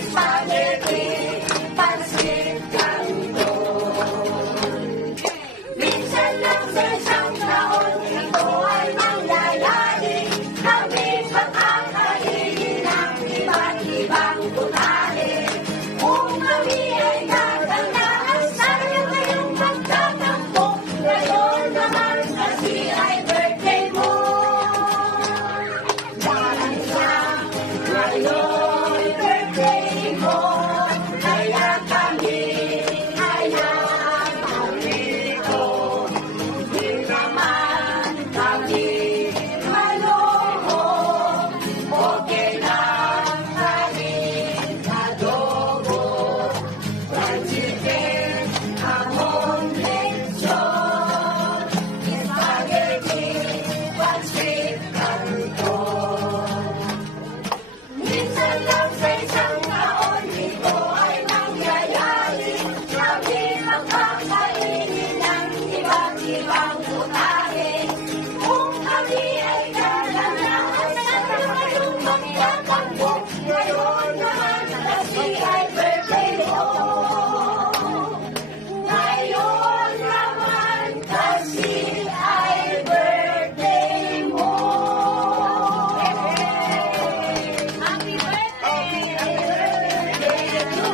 spaghetti, pansit canton. Minsan lang sa isang taon, ito ay mangyayari. Kami makakainin ng iba't ibang putahe. Kung kami ay gagandaan, sana kayong magtatampo. Ngayon naman kasi ay birthday mo. Dahil sa ngayon birthday mo, kaya kami ay naparito. Hindi naman kami maloko. Okay lang kahit adobo. Fried chicken, hamon, lechon, spaghetti, pansit canton. Minsan lang sa isang taon, ito ay mangyayari. Kami makakainin ng iba't ibang putahe. Kung kami ay gaganaan, sana kayong magtatampo. Ngayon naman kasi ay birthday mo. Ngayon naman kasi ay birthday mo. Happy birthday! Happy birthday to